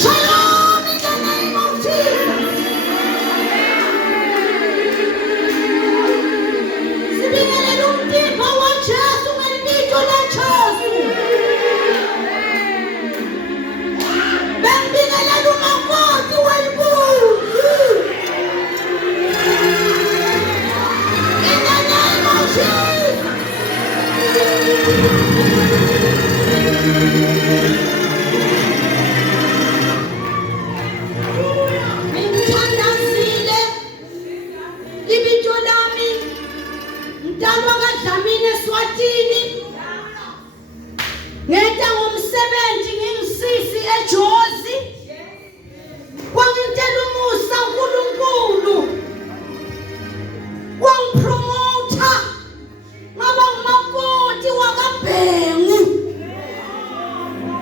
Shalom in the name of Jesus. Sibingelela umtimba waJesu ngelibito laJesu. Bembingelela umakoti welibutho. In the name of Jesus. Ngithandazile ibito lami mdalwa kaDlamini eSwatini ngeta ngomsebenzi ngingisisi eJozi wangitela umusa uNkulunkulu wangipromota ngaba ngumakoti wakaBhengu.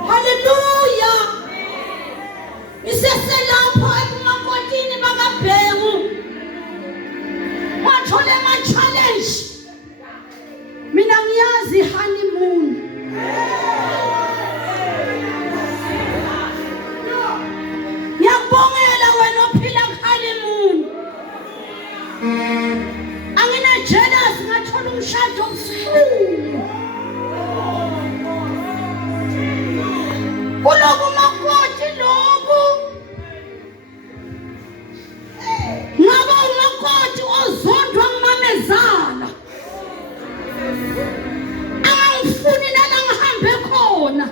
Haleluya. Ngiseselapho ebumakotini bakaBhengu wathola ama-challenge. Mina ngiyazi honeymoon. Ngiyakubongela wena ophila ku-honeymoon. Angina-jealous ngathola umshado obuhlungu. Kuloku makoti loku ngaba umakoti ozondwa ngumamezala. Angangifuni nala ngihambe khona.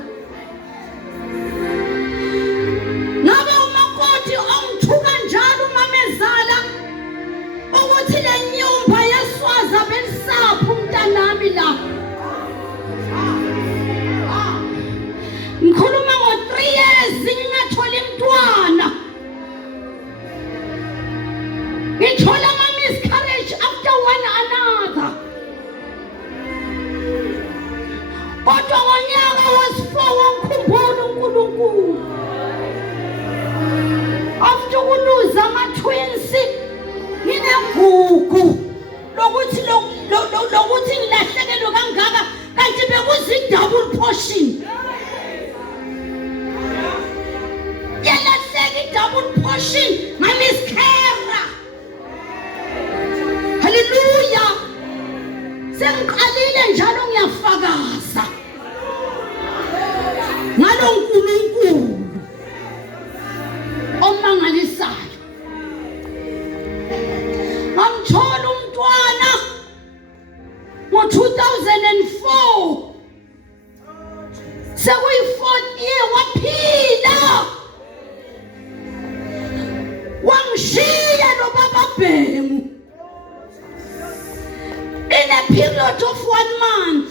Ngaba umakoti ongithuka njalo umamezala ukuthi le nyumba yeswaza belisapho umntanami la. Ngikhuluma ngo-3 years ngingatholi mntwana. Ngithola ama-miscarriage after one another. Kodwa ngonyaka was-4 wangikhumbula uNkulunkulu. After ukuluza ama-twins nginegugu lokuthi ngilahlekelwe kangaka kanti bekuzi-double portion. Ngiyalahleka i-double portion ngamiskhera. Haleluya. Sengiqalile njalo ngiyafakaza ngalo uNkulunkulu omangalisayo. Ngamthola umntwana ngo-2004. Sekuyi-4th year waphila. Wangishiya lo baba Bhengu. In a period of 1 month.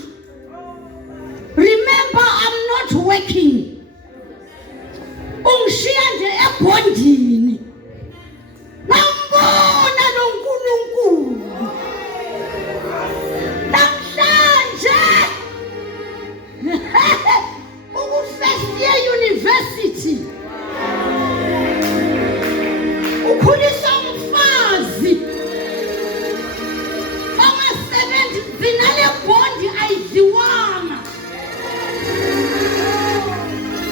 Remember, I'm not working. Ungishiya nje ebondini. Ngambona lo uNkulunkulu. Namhlanje uku-first year university. Ukhulisa umfazi. Bangasebenzi zinale bondi ayidliwanga.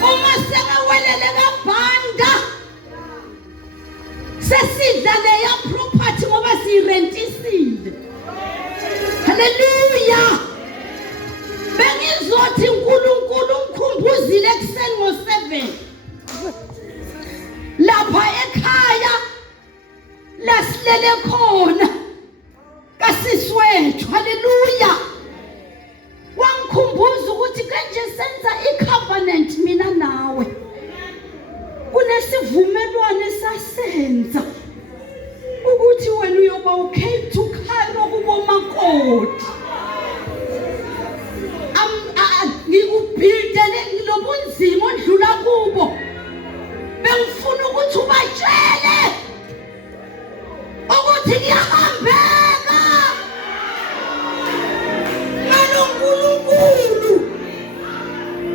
Uma sengawelele kaBanda sesidla leya property ngoba siyirentisile. Haleluya. Bengizothi uNkulunkulu ungikhumbuzile ekuseni ngo-7 lapha ekhaya lasilele khona kasisi wethu. Haleluya. Wangikhumbuza ukuthi kanje senza i-covenant mina nawe. Kunesivumelwano esasenza ukuthi wena uyoba okay to Cairo kubomakoti. Ngikubhidele ngilobunzima ondlula kubo. Bengifuna ukuthi ubatshele ukuthi ngiyahambeka ngalo uNkulunkulu.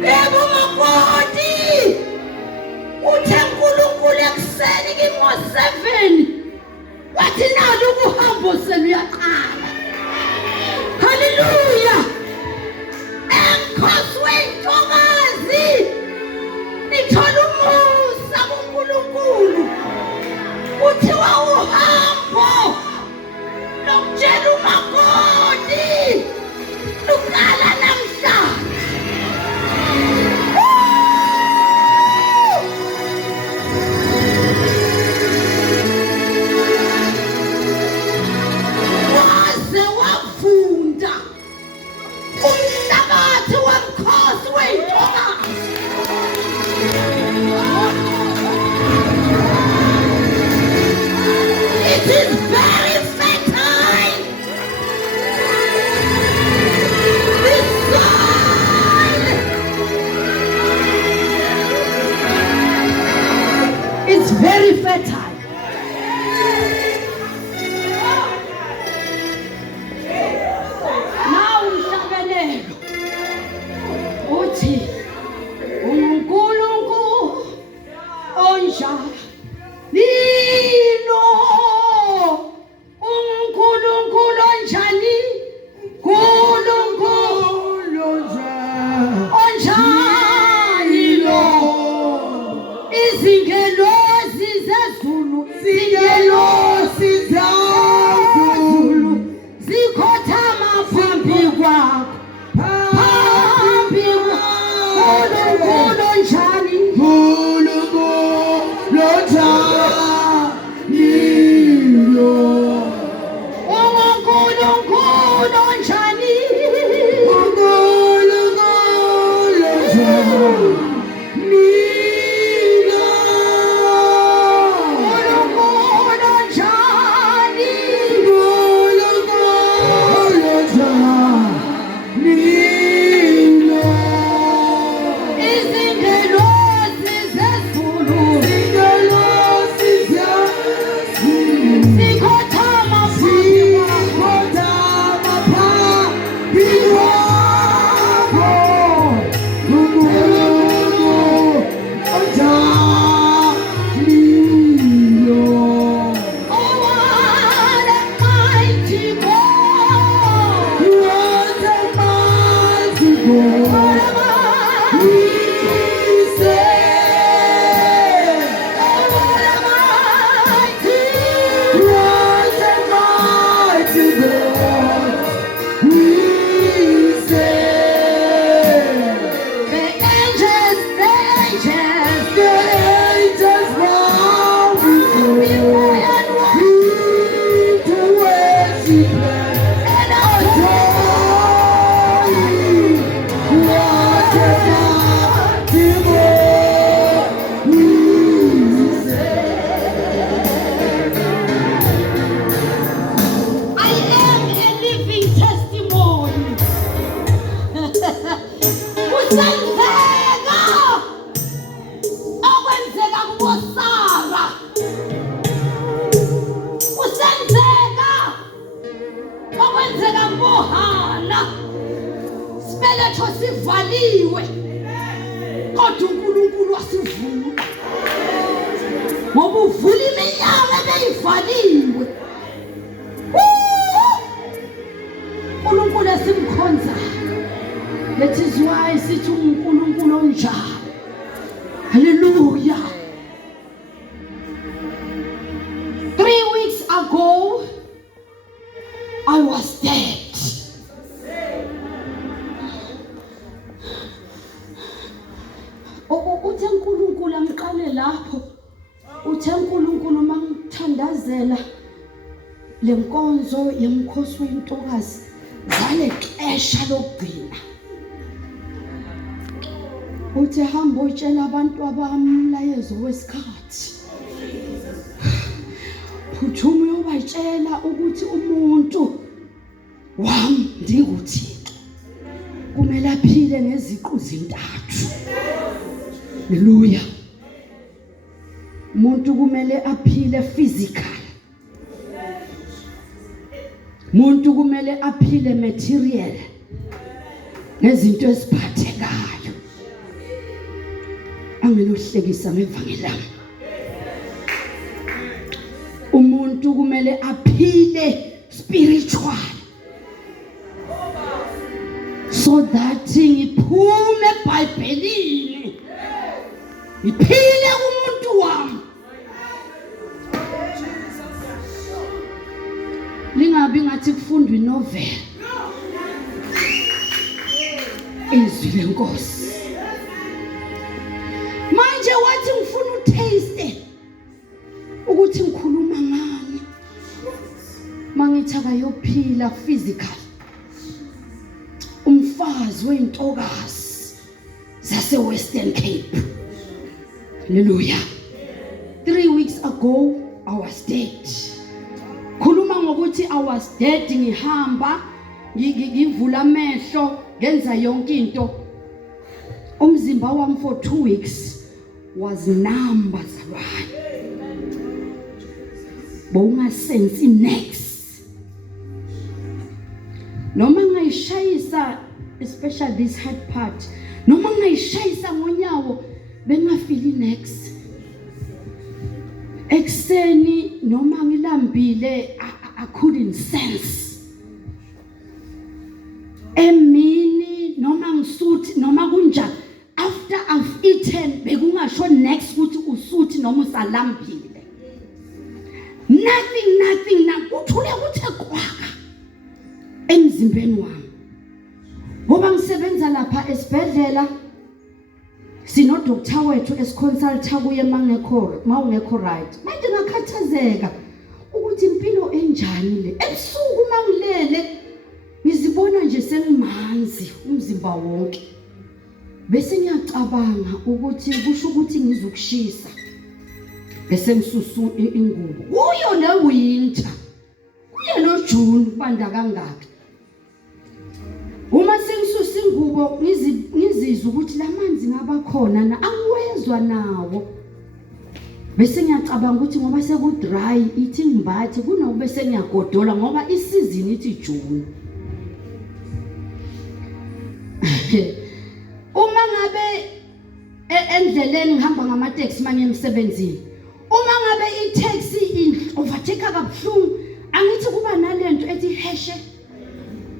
Yebo makoti. Uthe uNkulunkulu ekuseni ngo-7 wathi nalo ukuhambo seluyaqala. Haleluya. Enkosi wentokazi nithola umusa Kuthiwa uhambo lokutshela umakoti luqala namhlanje. Waze wafunda umhlabathi womkhosi wey'ntokazi. It is very fertile. This soil is very fertile. Now umhlabelelo uthi uNkulunkulu onjani. Nino uNkulunkulu onjani, uNkulunkulu onjani lo. Izingelosi zezulu, izingelosi zezulu zikhothama phambi kwakho, phambi kwakho. uNkulunkulu onjani, uNkulunkulu onjani lo. uNkulunkulu onjani, uNkulunkulu onjani lo. uNkulunkulu onjani, uNkulunkulu onjani lo. Izingelosi zezulu, izingelosi zezulu zikhothama phambi kwakho, uNkulunkulu onjani lo. Oh, what a mighty God. What a mighty God. We say, oh, what a mighty, what a mighty God. We say, the angels bow before and to worship and adore you. What a mighty God we say. I am a living testimony. Kusenzeka okwenzeka kuboSara. Kusenzeka okwenzeka kuboHana. Sibeletho sivaliwe, kodwa uNkulunkulu wasivula. Ngoba uvula iminyango ebeyivaliwe. uNkulunkulu esimkhonzayo. That is why sithi uNkulunkulu onjani. Hallelujah. 3 weeks ago, I was dead. Uthe uNkulunkulu angiqale lapho. Uthe uNkulunkulu mangithandazela lenkonzo yemkhosi wey'ntokazi zalexesha lokugcina. Uthe hamba utshela abantu abamlayezo wesikhathi. Phuthuma uyobatshela ukuthi umuntu wami ndinguThixo kumele aphile ngeziqu zintathu. Hallelujah. Umuntu kumele aphile physical. Umuntu kumele aphile material. Nezinto eziphathekayo. Angilohlekisa ngevangeli lami. Umuntu kumele aphile spiritual. So that ngiphume eBhayibhelini. Ngiphile umuntu wami. akufundwa inovel. Izwi lenkosi. Manje wathi ngifuna utaste ukuthi ngikhuluma ngani. Mangithi akayophila physical. Umfazi weintokazi zase Western Cape. Hallelujah. 3 weeks ago I was dead. Khuluma ngokuthi I was dead, ngihamba ngivula amehlo ngenza yonke into. Umzimba wami for 2 weeks was numb bazalwane. Bowungasense next. Noma ngayishayisa, especially this head part, noma ngayishayisa ngonyawo bengafili next. Ekseni noma ngilambile I couldn't sense. Emini noma ngisuthi noma kunjani, after I've eaten bekungasho next ukuthi usuthi noma usalambile. Nothing nakuthule kuthe kwaka emzimbeni wami. Ngoba ngisebenza lapha esibhedlela, sino doctor wethu esiconsulta kuye mawungekho right. Manje ngakhathazeka ukuthi impilo enjani le. Ebusuku mangilele ngizibona nje sengimanzi umzimba wonke. Bese ngiyacabanga ukuthi kusho ukuthi ngizokushisa. Bese ngisusu ingubo. Kuyo le winter. Kuye lo June kubanda kangaka. Uma sengisusa ingubo ngizizwa ukuthi lamanzi ngaba khona na angiwezwa nawo. Bese ngiyacabanga ukuthi ngoba seku dry ithi ngimbathi kunobe bese ngiyagodola ngoba isizini ithi June. Uma ngabe endleleni ngihamba ngama taxi manje emsebenzini. Uma ngabe i-taxi overtake kabuhlungu, angithi kuba nalento ethi heshe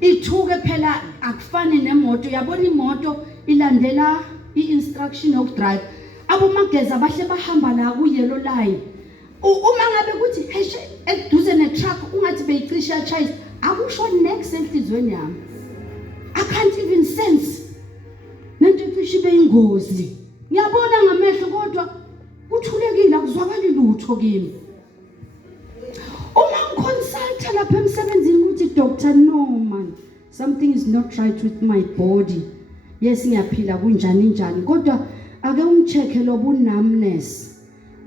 ithuke phela akufani nemoto. Yabona imoto ilandela i-instruction of drive. Abomageza bahle bahamba la ku yellow line. Uma ngabe kuthi heshe eduze ne truck ungathi beyicisha chase, akusho next enhlizweni yami. I can't even sense. Nento icishe beyingozi. Ngiyabona ngamehlo kodwa kuthulekile akuzwakali lutho kimi. Uma ngiconsulta lapha emsebenzini ukuthi doctor, no man, something is not right with my body. Yes ngiyaphila kunjani kodwa ake ungicheke lobu numbness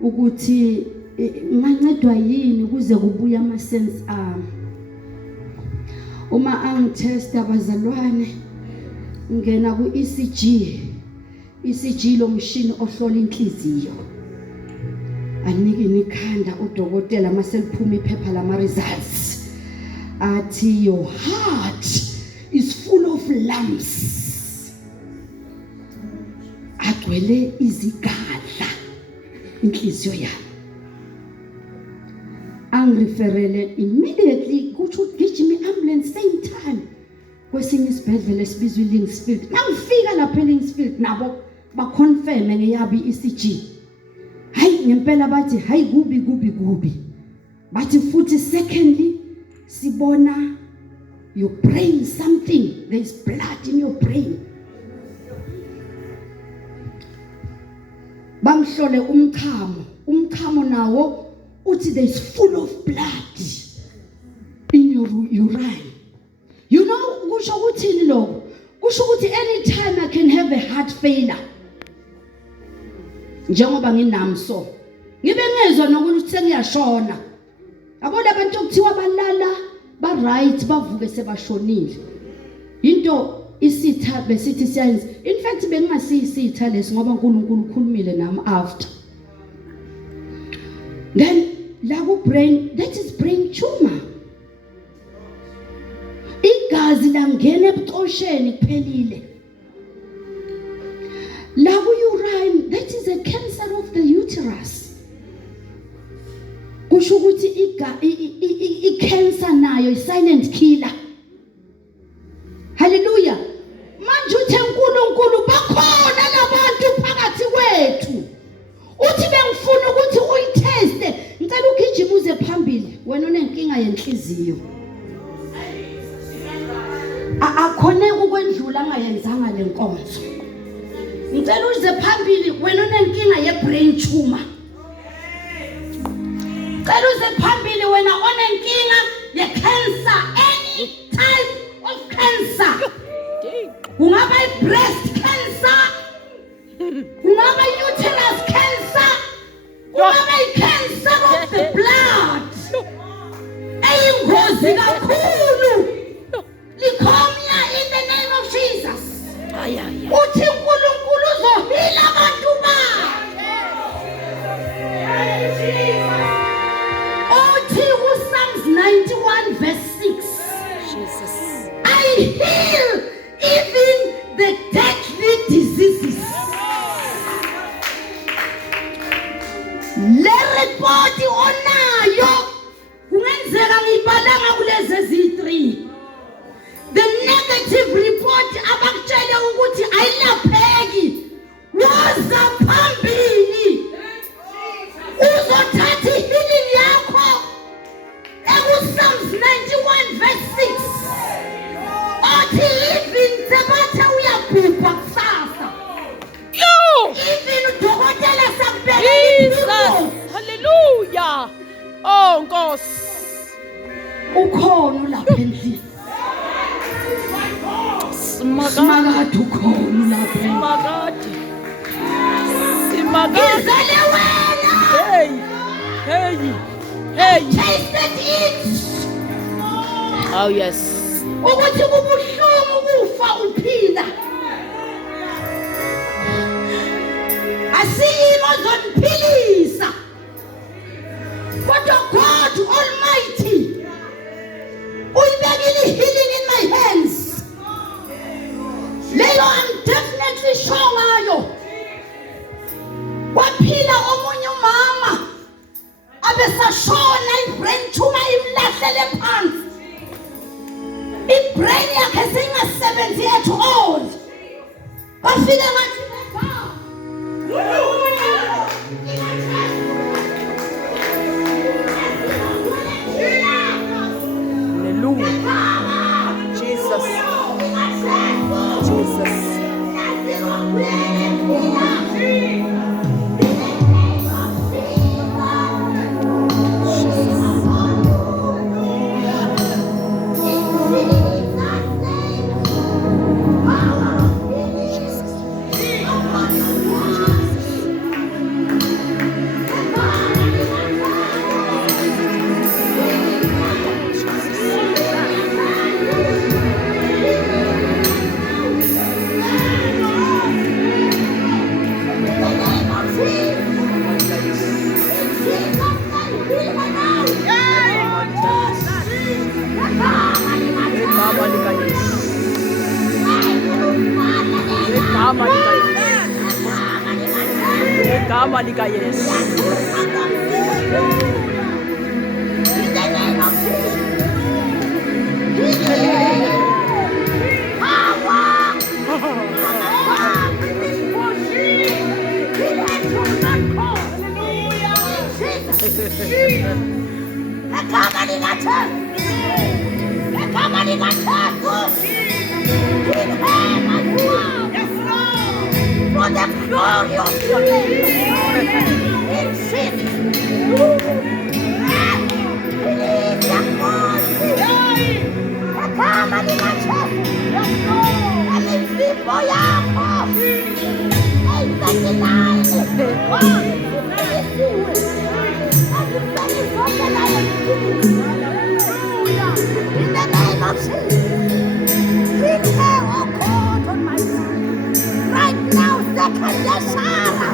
ukuthi ngancedwa yini kuze kubuya ama sense ami. Uma angitest abazalwane ngena ku ECG lo machine ohlola inhliziyo. Anike nikhanda udokotela maseliphuma iphepha lama results athi your heart is full of lumps. Agcwele izigadla inhliziyo yami. Angireferele immediately kuthi ugijima iambulance same time kwesinye isibhedlela esibizwe iLinksfield. Mangifika lapha eLinksfield nabo baconfirm ngeyabi ECG. Hayi ngempela bathi hayi kubi. Bathi futhi secondly sibona your brain something, there is blood in your brain. Bamhlole umchamo nawo uthi there is full of blood in your urine. You know kusho ukuthini lokho? Kusho ukuthi anytime I can have a heart failure. Njengoba nginamso ngibe ngezwe nokuthi sengiyashona. Abona abantu okuthiwa balala ba right bavuke sebashonile. Into isitha besithi siyenza. In fact bengingasisitha lesi ngoba uNkulunkulu ukhulumile nami after. Then la ku brain, that is brain tumor. Igazi langena ebucosheni kuphelile. La ku urine, that is a cancer of the uterus. Kusho ukuthi i-cancer nayo i-silent killer. Hallelujah. Manje uthe uNkulunkulu bakhona labantu phakathi kwethu. Uthi bengifuna ukuthi uyiteste, ngicela ugijima uze phambili wena onenkinga yenhliziyo. odlula angayenzanga le nkonzo. Ngicela uze phambili wena onenkinga ye-brain tumor. Ngicela uze phambili wena onenkinga ye-cancer, any type of cancer. Kungaba i-breast cancer, kungaba i-uterus cancer, kungaba i-cancer of the blood. Eyingozi kakhulu. Likhomya in the name of Jesus. Uthi uNkulunkulu uzohila abantu bakhe. Uthi uPsalms 91 verse 6. Jesus. I heal even the deadly diseases. Le report onayo kungenzeka ngibalanga kulezi ezi3. The negative report abakutshela ukuthi ayilapheki. Woza phambili. Uzothatha healing yakho. EkuPsalms 91 verse 6. Othi even sebathe uyabhubha kusasa. Even udokotela sakubeka Jesus. Hallelujah. Oh Nkosi. ukhona lapha endlini. Simakade ukhona lapha. Simakade. Izele wena. Hey. Tasted it. Oh yes. Ukuthi kubuhlungu ukufa uphila. Asimo zonphilisa. Kodwa God Almighty uyibekile healing in my hands. Leyo I'm definitely sure ngayo. Waphila omunye umama abesashona i-brain tumor imlahlele phansi. I-brain yakhe singasebenzi at all. Wafika ngathi Jesus. Yes. For the glory of your name, in Jesus. In the name of Jesus, prepare, O God Almighty. Right now, second Sarah,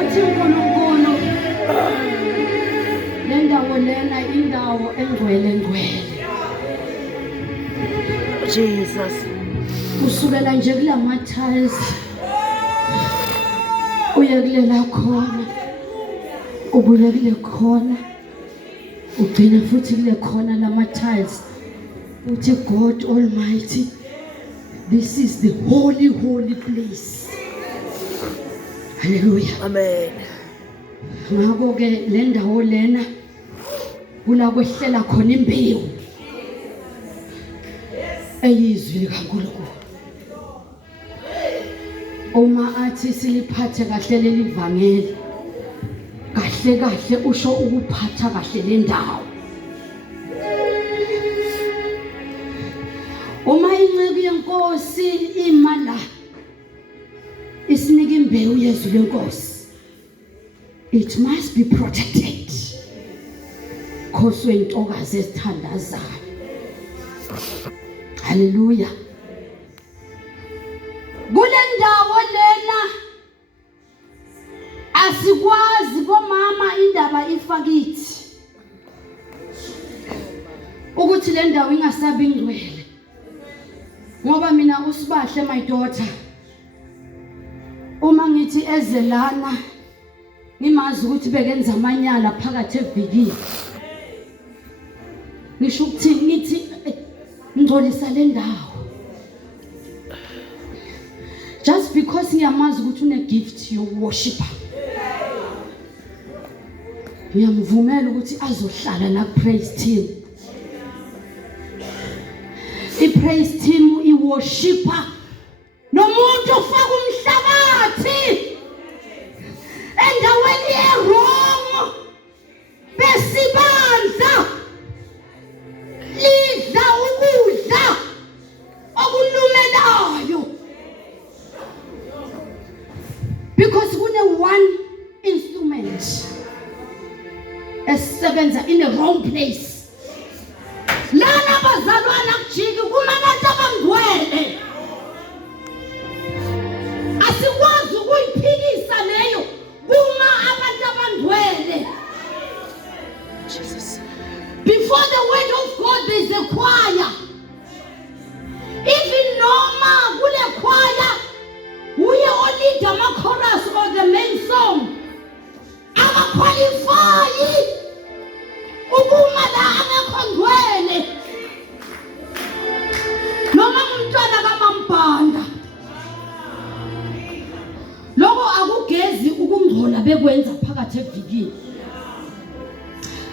Uthi uNkulunkulu le ndawo lena indawo engcwele ngcwele. Jesus. Usukela nje kulama tiles uye kulela khona ubuye kule khona ugcina futhi kule khona lama tiles uthi God Almighty, this is the holy place. Hallelujah. Amen. Ngakho ke le ndawo lena kula kwehlela khona imbewu eyizwi likaNkulunkulu. Uma athi siliphathe kahle leli vangeli, kahle kahle usho ukuphatha kahle le ndawo. Uma inceku yenkosi imala isinika imbewu yezwi lenkosi, it must be protected. Khoswe intokazi ezithandazayo. Hallelujah. Kule ndawo lena asikwazi bomama indaba ifakithi ukuthi le ndawo ingasabi ingcwele. Ngoba mina usibahle my daughter, uma ngithi ezelana ngimazi ukuthi bekenza amanyala phakathi evikini, ngisho ukuthi ngithi ngcolisa le ndawo just because ngiyamazi ukuthi une gift yo worshiper. Ngiyamvumela ukuthi azohlala na praise team. I-praise team i-worshiper nomuntu ufaka umhlabathi endaweni e-wrong besibandla lidla ukudla okulumelayo because kune one instrument esebenza in the wrong place. Lana bazalwana kujiki kuma abantu abangcwele. Asikwazi ukuyiphikisa leyo kuma abantu abangcwele. Jesus. Before the word of God there is a choir. Even noma kule choir uye olead ama chorus or the main song, akaqualify ukuma la angekho ngcwele. Noma umntwana kaMambanda lokho akugezi ukungcola bekwenza phakathi evikini.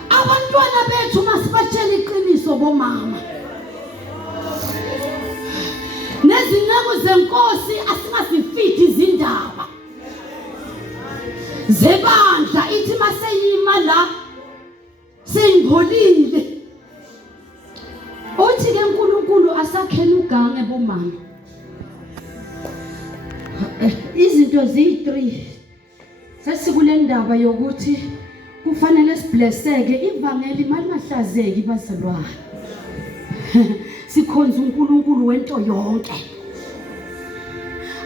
Abantwana bethu masibatshela iqiniso bomama, nezinceku zenkosi asingasifiti izindaba zebandla ithi maseyima la sengolile. Uthi ke uNkulunkulu asakhela ugange bomama. Izinto zi3 sesikule ndaba yokuthi kufanele siblesseke ivangeli malingahlazeki bazalwane. Sikhonza uNkulunkulu wento yonke.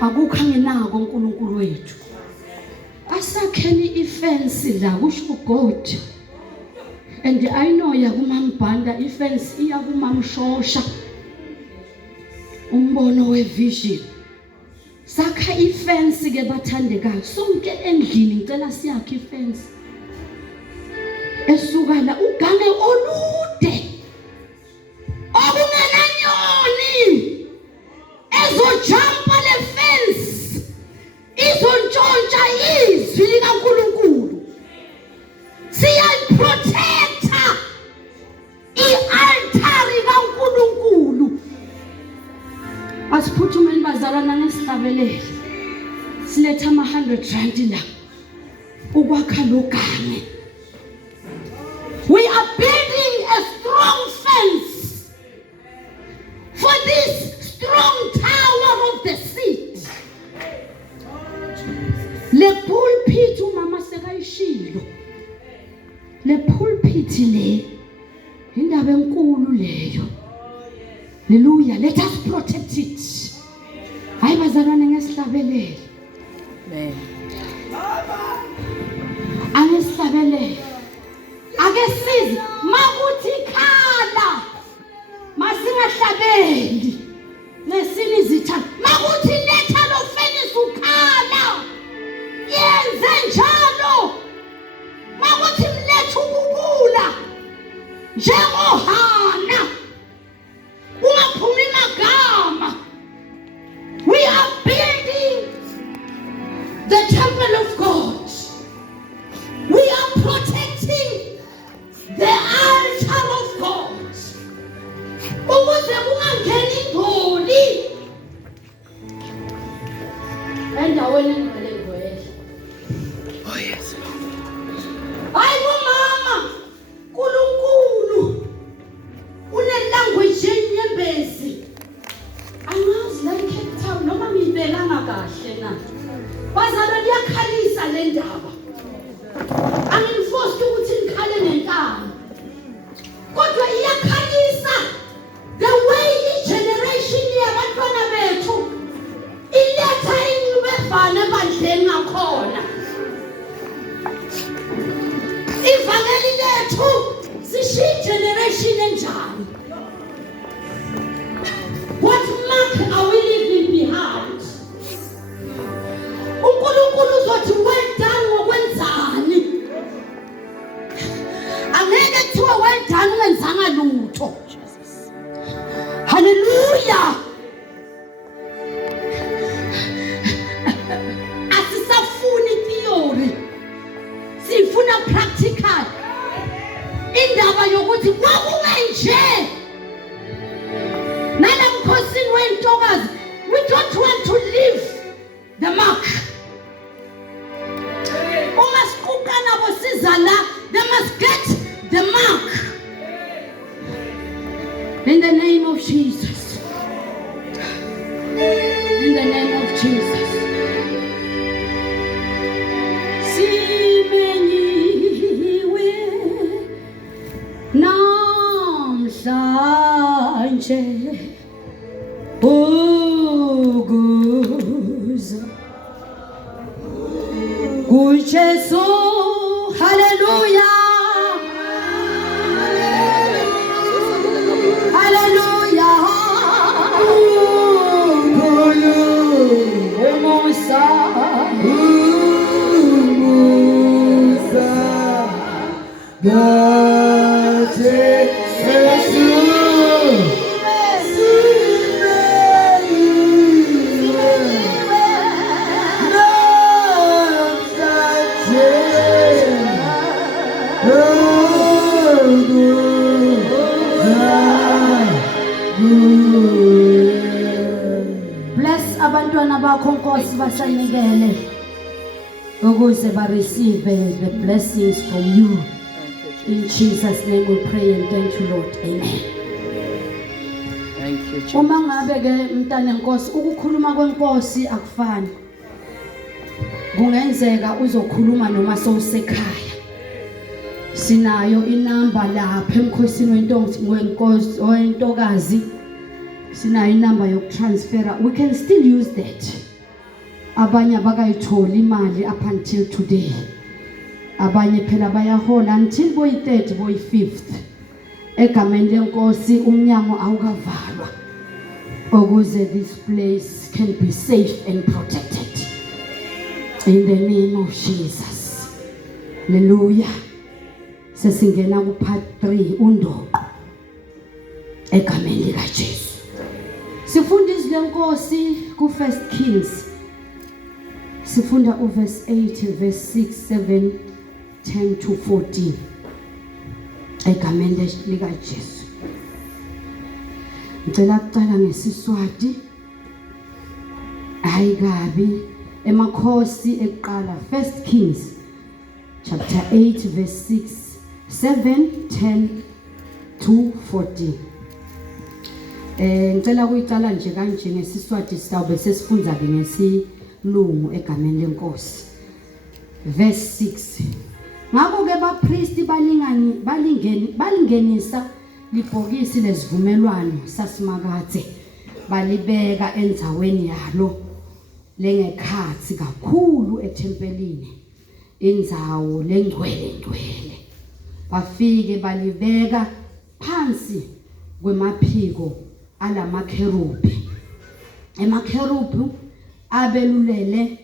Akukho ngenako uNkulunkulu wethu. Asakheni ifence la kusho God. And I know yakumama Banda ifence iyakumama Shosha. Umbono wevision. Sakha ifence ke bathandekayo. Sonke endlini ngicela siyakhe ifence. Esuka la ugange olude. Okungenanyoni. Ezojumpa le fence. Izontshontsha izwi likaNkulunkulu. Siyayiprotecta i-altari kaNkulunkulu. Asiphuthume bazalwana nesihlabelele. Siletha ama-100 la ukwakha lo gange. We are building a strong fence for this strong tower of the seat. Le pulpit umama sekayishilo. Le pulpit le indaba enkulu leyo. Hallelujah. Let us protect it. Hayi bazalwane ngesihlabelele. Amen. Angesihlabelele. Ake sizi makuthi khala masingahlabeli nesini izithanda. Makuthi letha lo fenisi ukhala yenze njalo. Makuthi mletha ukubula njengoHana ungaphumi magama. We are building the temple of God. We are protecting the altar of God. Ukuze kungangeni ingcoli. And Hayi mama, uNkulunkulu une-language yenyembezi. Angazi la eCape Town noma ngiyibekanga kahle na. Bazalwane iyakhalisa le ndaba. Angimforce ukuthi ngikhale ngenkani. Kodwa iyakhalisa the way i-generation yabantwana bethu iletha inyubevane ebandleni ngakhona. Ivangeli lethu sishiya i-generation enjani? What mark are we leaving behind? uNkulunkulu uzothi well done ngokwenzani. Angeke kuthiwe well done ungenzanga lutho. Hallelujah. Asisafuni theory. Sifuna practical. Indaba yokuthi kwakungenje. Nalamkhosini wentokazi, we don't want to leave the mark. Uma siquka nabo siza la, they must get the mark. In the name of Jesus. In the name of Jesus. Simenyiwe namhlanje ukuza kuJesu. Hallelujah. Hallelujah. Umusa. Bless abantwana bakho Nkosi basanikele ukuze ba receive the blessings from you. In Jesus' name we pray and thank you Lord. Amen. Thank you, Jesus. Uma ngabe ke mntana Nkosi ukukhuluma kweNkosi akufani. Kungenzeka uzokhuluma noma sowusekhaya. Sinayo inamba lapha emkhosini wentokazi. Sinayo inamba yokutransfera. We can still use that. Abanye abakayithola imali up until today. Abanye phela bayahola until boyi-3rd boyi-5th. Egameni leNkosi umnyango awukavalwa ukuze this place can be safe and protected. In the name of Jesus. Hallelujah. Sesingena ku part 3 undoqo egameni likaJesu. Sifunda izwi leNkosi ku 1 Kings. Sifunda uverse 8, verse 6, 7, 10 to 14. Egameni likaJesu. Ngicela ukuqala ngeSiswati. Hayi kabi emakhosi eqala 1 Kings chapter 8 verse 6, 7, 10 to 14. Ngicela kuyiqala nje kanje ngeSiswati sitawube sesifunda ke ngesilungu egameni leNkosi. Verse 6. Ngakho ke bapristi balingenisa libhokisi lesivumelwano sasimakathe balibeka enzaweni yalo lengekhathi kakhulu ethempelini indzawo lengcwele. Bafike balibeka phansi kwemaphiko alamakherubi. Emakherubi abelulele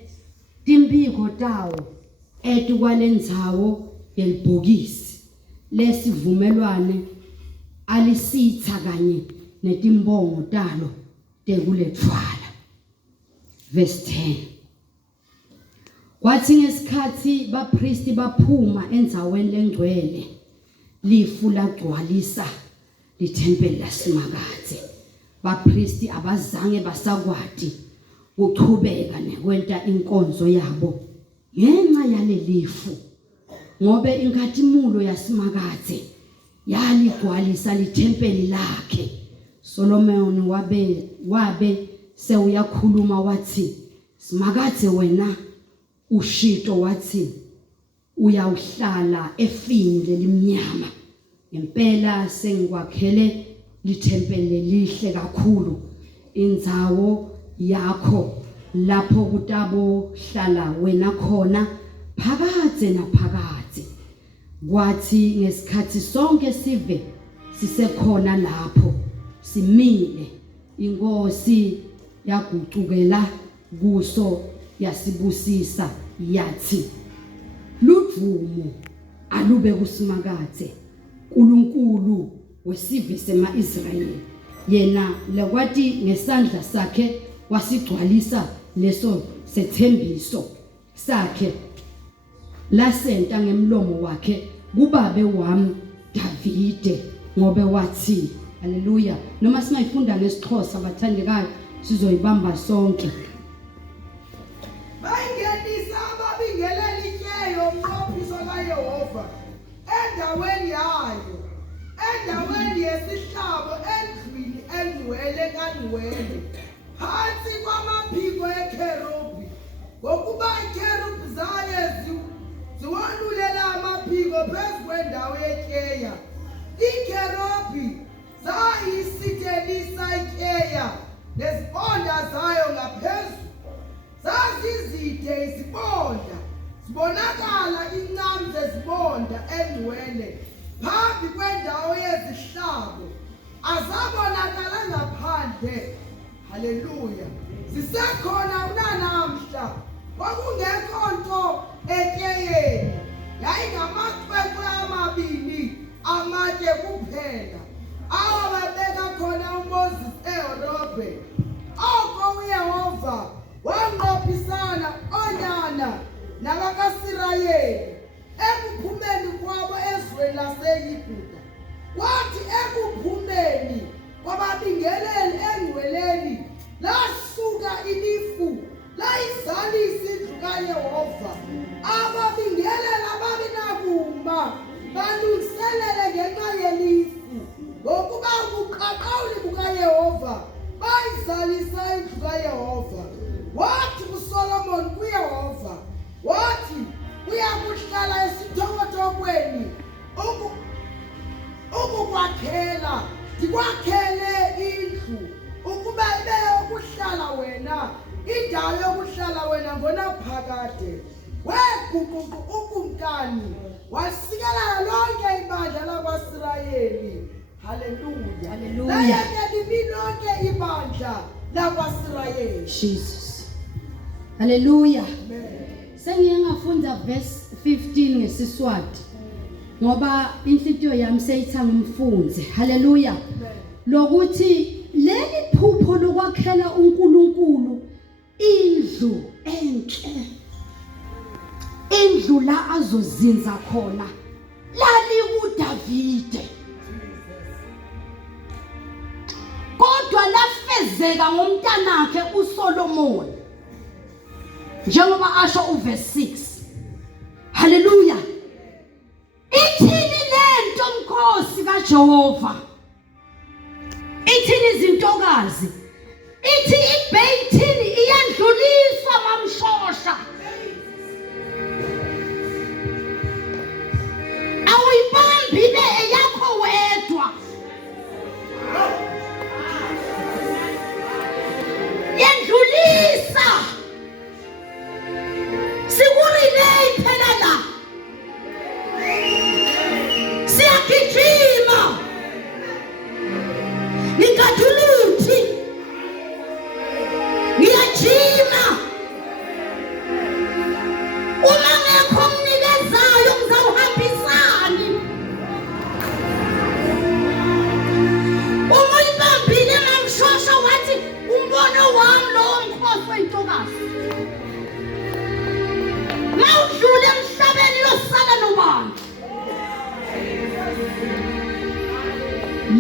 timpiko tawo etukwalendzawo yelibhokisi lesivumelwane alisitha kanye netimbongo talo tekulethwala. Verse 10. Kwathi ngesikhathi bapristi baphuma endzaweni lengcwele lifu lagcwalisa lithempeli lasimakathe. Bapristi abazange basakwati ukuchubeka nekwenta inkonzo yabo ngenxa yalelifu ngobe inkathimulo yasimakade yaligcwalisa lithempeli lakhe. Solomon wabe sewuyakhuluma wathi, simakade wena ushito wathi uyawuhlala efini lelimnyama. Ngempela sengikwakhele lithempeli lihle kakhulu, indzawo yakho lapho kutabo hlala wena khona phakade naphakade. Kwathi ngesikhathi sonke sive sisekhona lapho simile, inkosi yagucukela kuso yasibusisa yathi, luvumo alube kusimakade uNkulunkulu wesive sema-Israyeli, yena lekwati ngesandla sakhe wasigcwalisa leso sethembiso sakhe lasenta ngemlomo wakhe kubabe wami Davide, ngobe wathi, haleluya. Noma singayifunda ngesixhosa bathandekayo sizoyibamba sonke. Bayingenisa ababingeleli ityeyo umnqophiso kaYehova endaweni yayo, endaweni yesihlabo endlwini engcwele kangcwele, phansi kwamaphiko ekherubhi, ngokuba iikherubhi zayo ziwolulela amaphiko phezu kwendawo yetyeya. Iikherubhi zayisithelisa ityeya nezibonda zayo ngaphezulu, zazizide izibonda, zibonakala incam zezibonda engcwele phambi kwendawo yezihlabo, azabonakala ngaphandle. Haleluya. Zisekhona unanamhla. Kwakungekho nto etyeyeni, yayingamacwecwe amabini amatye kuphela awababeka khona uMoses eHorebhe. Oko uYehova wanqophisana onyana nabakaSirayeli ekuphumeni kwabo ezweni laseYiputa. Kwathi ekuphumeni kwababingeleli engcweleni lasuka ilifu layizalisa indlu kaYehova. Ababingeleli ababinakuma balungiselele ngenxa yelifu, ngokuba ubuqaqawuli bukaYehova bayizalisa indlu kaYehova. Wathi kuSolomon kuYehova, wathi uyakuhlala esithokotokweni ukukwakhela, ndikwakhele indlu ukuba ibe yokuhlala wena, indawo yokuhlala wena ngonaphakade. Weguquqa ukumkani wasikelela lonke ibandla lakwaSirayeli. Haleluya. Haleluya. Layeke libi lonke ibandla lakwaSirayeli. Jesus. Haleluya. Amen. Sengiye ngafunda verse 15 ngeSiswati ngoba inhliziyo yami seyithanga umfunzi. Haleluya. Lokuthi leli phupho lokwakhela uNkulunkulu indlu enhle, indlu la azozinza khona, lali kuDavide, kodwa lafezeka ngomntanakhe uSolomon, njengoba asho uverse 6. Haleluya. Ithini lento Nkosi kaJehova? Ithini izintokazi? Ithi iBeythini iyandluliswa mamshosha. Awuyibambile eyakho wedwa. Yandlulisa. Sikurile phela la. Siyagijima. Ngingaduluthi. Ngiyajima. Uma ngekho mnikezayo ngizawuhambisani. Uma uyibambile mamshosha wathi umbono wami lo mkhosi wentokazi. Mawudlule emhlabeni losala nobani.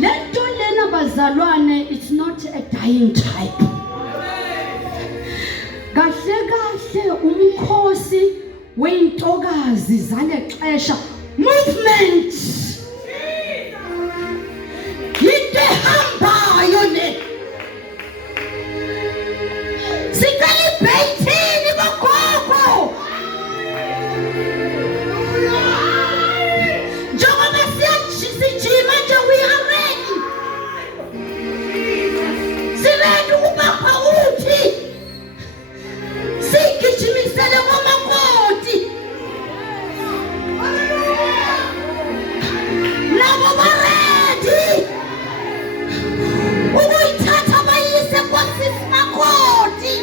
Lento lena bazalwane, it's not a dying type. Kahle kahle umkhosi weyintokazi zale xesha movement yinto ehambayo le sikalibreyithini bogogo njengoba sijima nje we are ready siready ukubapha uthi sigijimisele ngomakoti nabo baredi ukuyithatha bayise kwasisi makoti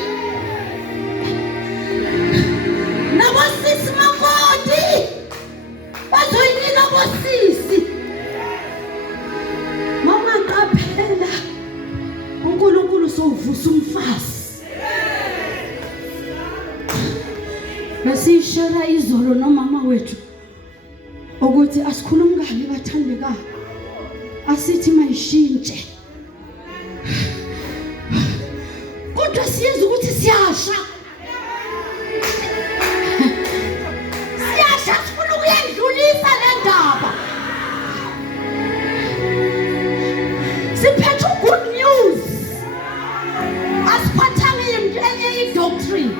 nabo sisi makoti bazoyinika bosisi mawungaqaphela uNkulunkulu sovusa umfazi besishera izolo nomama wethu ukuthi asikhulumi kahle bathandekayo asithi mayishintshe kodwa siyenza ukuthi siyasha sifuna ukuyendlulisa le ndaba siphethe good news asiphathanga enye idoctrine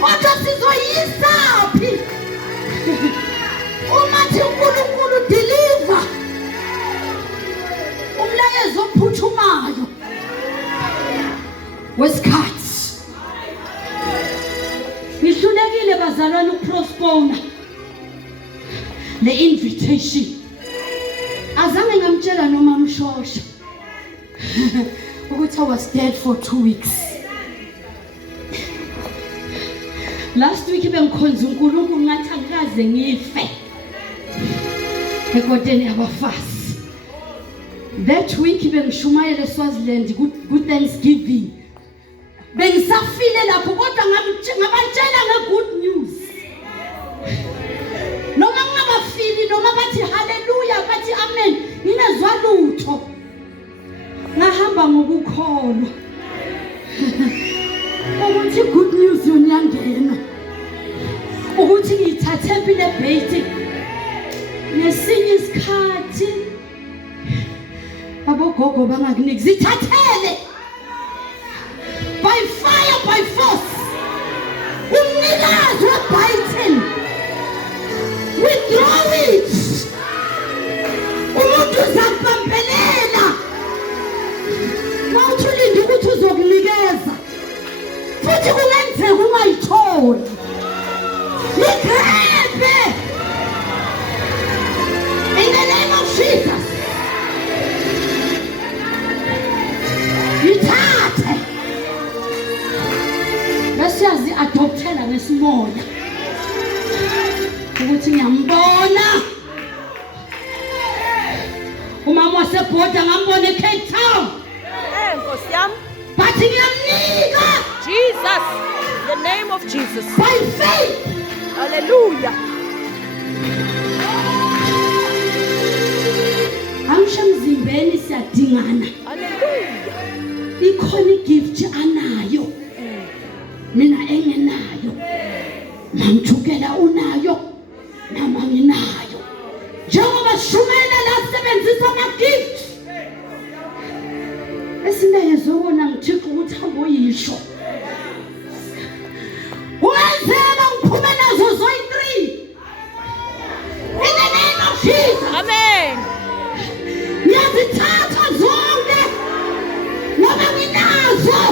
kodwa sizoyisaphi uma thi uNkulunkulu deliver umlayezo ophuthumayo wesikhathi ngihlulekile bazalwane ukupostpone le invitation azange ngamtshela noma mshosha ukuthi I was dead for 2 weeks. Last week bengikhonza uNkulunkulu ngathi angikaze ngife ekodeni yabafazi. That week bengishumayela eSwaziland good Thanksgiving. Bengisafile lapho kodwa ngabatshela ngegood news. Noma ngingabafili noma bathi hallelujah bathi amen ngingezwa lutho. Ngahamba ngokukholwa. Ukuthi good news yonyangena. Ukuthi ngithathe phile bait. Nesinye isikhathi abogogo bangakuniki zithathele. By fire, by force. Umnikazi weBhayithini. Withdraw it. Umuntu uzakubambelela. Mawuthi ulinde ukuthi uzokunikeza. Futhi kungenzeka ungayitholi. Ligrebe. In the name of Jesus. Yithathe. Besiyazi adoptela ngesimoya ukuthi ngiyambona umama wasebhoda ngambona eCape Town Nkosi yami bathi ngiyamnika Jesus, the name of Jesus. by faith. Hallelujah. Angisho mzimbeni siyadingana. Hallelujah. Ikhona igift anayo mina engenayo mamthukela unayo nama nginayo njengoba shumela la sebenzisa ama gift esinayezobona ngithixo ukuthi hambo yisho wenzela ngiphume nazo zoyi3 in the name of Jesus. Amen. Ngiyazithatha zonke ngoba nginazo.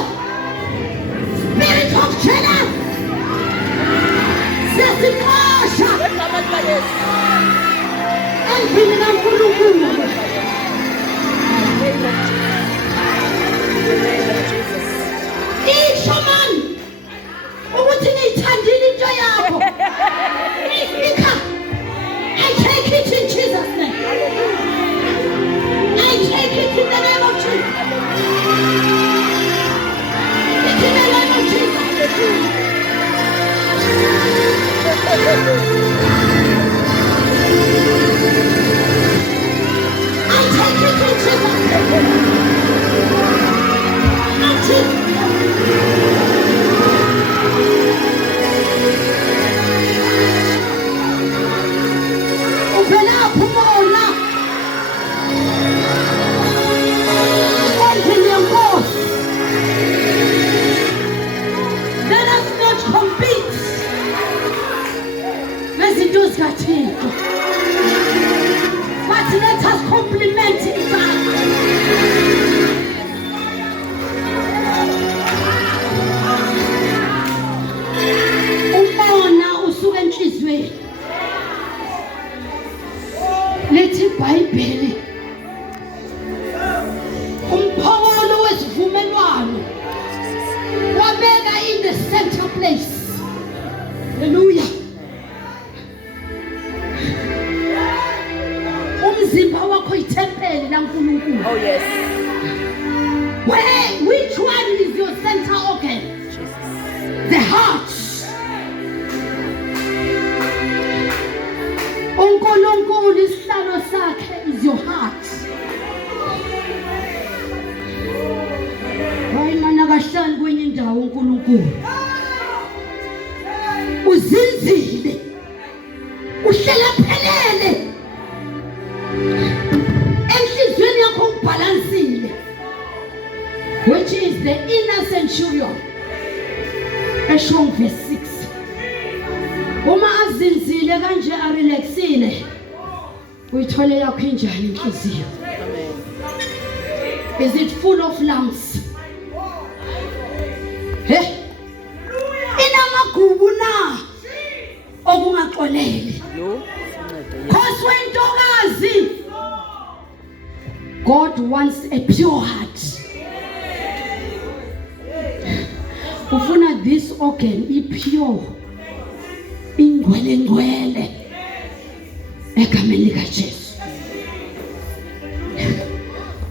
Spirit of jealousy. Sesikosha endlini kaNkulunkulu. Isho man ukuthi ngiyithandile into yakho. I take it in Jesus' name. I take it in the name of Jesus. It's in the name of Jesus. I take it in Jesus' name. Not Jesus. iBhayibheli umphokolo wesivumelwano wabeka in the center place. Hallelujah. Umzimba wakho itempeli laNkulunkulu. Oh, yes. Which one is your center organ? The heart. uNkulunkulu isihlalo sakhe is your heart. Hayi mana akahlali kwenye indawo uNkulunkulu. Uzinzile. Uhlela phelele. Enhlizweni yakho ubalansile. Which is the inner centurion. Eshong verse 6. Uma azinzile kanje arelaxile. Uyithole yakho injani inhliziyo? Is it full of lumps? Hey. Inamagubu na okungaxoleli. No. Khoswe intokazi. God wants a pure heart. Ufuna this organ pure. Ingwele egameni likaJesu.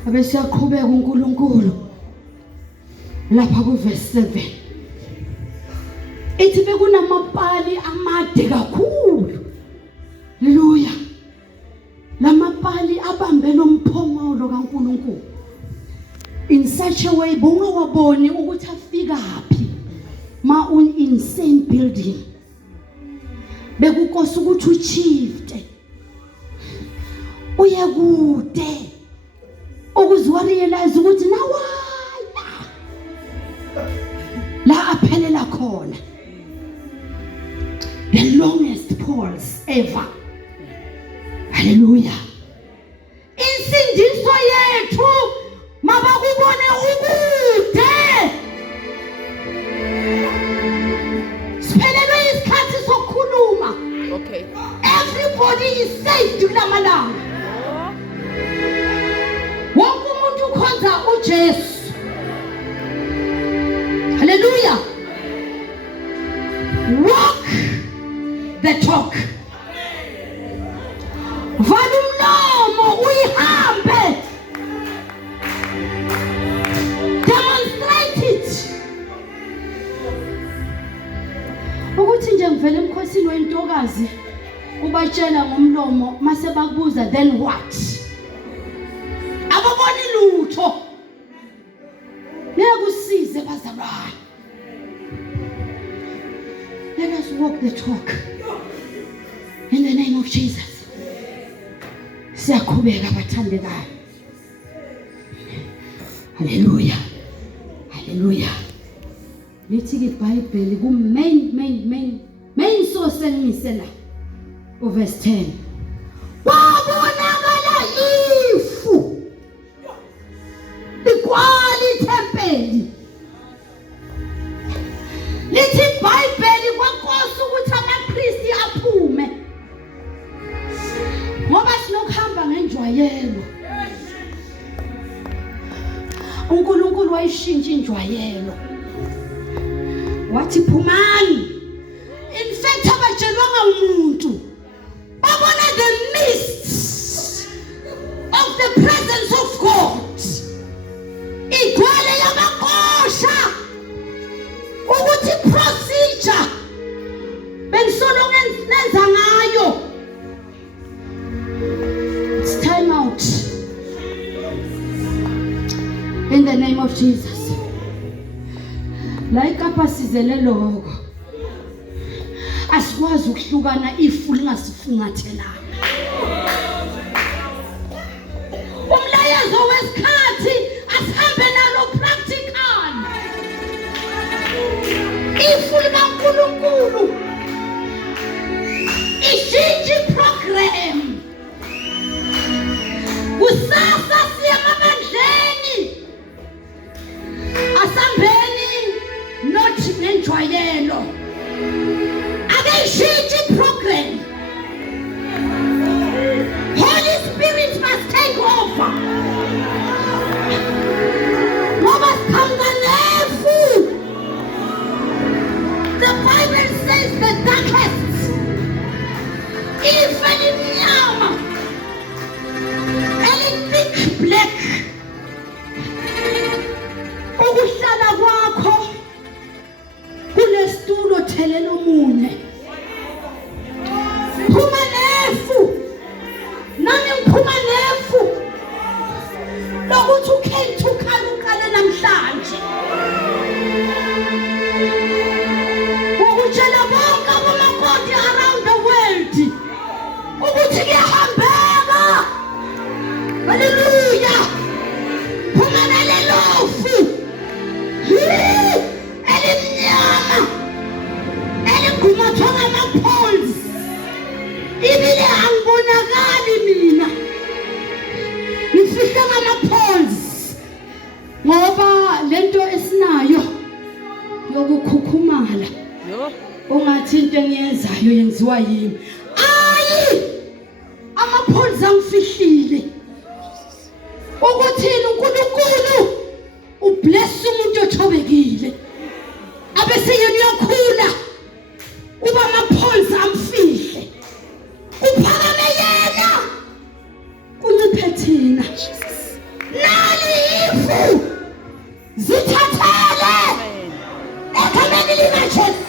Abesiyaqhubeka uNkulunkulu lapha ku verse 7. Ithi bekunamapali amade kakhulu. Haleluya. Lamapali abambe lomphongolo kaNkulunkulu. In such a way bongawaboni ukuthi afika phi ma insane building. Bekukosa ukuthi uchiefte uye kude ukuzwa realize ukuthi nawaya la aphelela khona. The longest poles ever. Hallelujah. Insindiso yethu mabakubone ukude. Siphelelwe isikhathi sokukhuluma. Okay. Everybody is saved kulamalanga. Wonke umuntu ukhonza uJesu. Hallelujah. Walk the talk. Vala umlomo uyihambe. Demonstrate it. Ukuthi nje ngivele emkhosini wentokazi ubatshela ngomlomo mase bakubuza then what? Ababoni lutho. Nekusize bazalwane. Let us walk the talk. In the name of Jesus. Siyakhubeka bathandekayo. Hallelujah. Hallelujah. Lithi iBhayibheli ku main source engimisela verse 10. Wabonakala ifu. Ikwali tempeli. Lithi iBhayibheli kwaNkosi ukuthi amaPristi aphume. Ngoba sinokuhamba ngenjwayelo. uNkulunkulu wayishintsha injwayelo. Wathi phumani. In fact abatshelwanga umuntu. Babona the mist of the presence of God. Igcwele yabaqosha. Ukuthi procedure bengisolo ngenza ngayo. It's time out. In the name of Jesus. Like apasizele lokho. Asikwazi ukuhlukana ifu lingasifungathelana. Umlayezo wesikhathi asihambe nalo practical. Ifu likaNkulunkulu. Ishintshe program. Kusasa siya mabandleni. Asambeni not ngenjwayelo. Ake ishintshe program. Holy Spirit ngama-poles. Ibile angibonakali mina. Ngifihle ngama-poles. Ngoba lento esinayo yokukhukhumala. Yo. Ungathi into engiyenzayo yenziwa yimi. Ayi! Ama-poles angifihlile. Ukuthini uNkulunkulu ubless umuntu othobekile. Abese yena uyakhula. Uba ama-poles amfihle. Kuphakame yena. Kunciphe thina. Nali ifu. Zithathele. Ekhomeni likaJesu.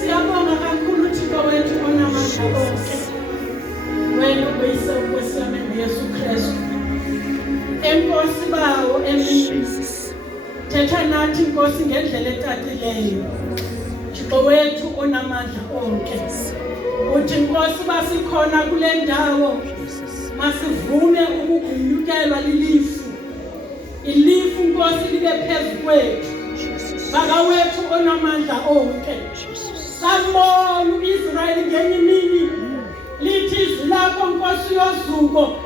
Siyabonga kakhulu Thixo wethu onamandla onke. Wena uyise uNkosi yami Yesu Kristu. Enkosi bawo emini. Thetha nathi Nkosi ngendlela ecacileyo. Thixo wethu onamandla onke. Uthi Nkosi basikhona kule ndawo. Masivume ukugunyukelwa lilifu. Ilifu Nkosi libe phezu kwethu. Baba wethu onamandla onke. Sabona uIsrael ngenye imini lithi izwi lakho Nkosi yozuko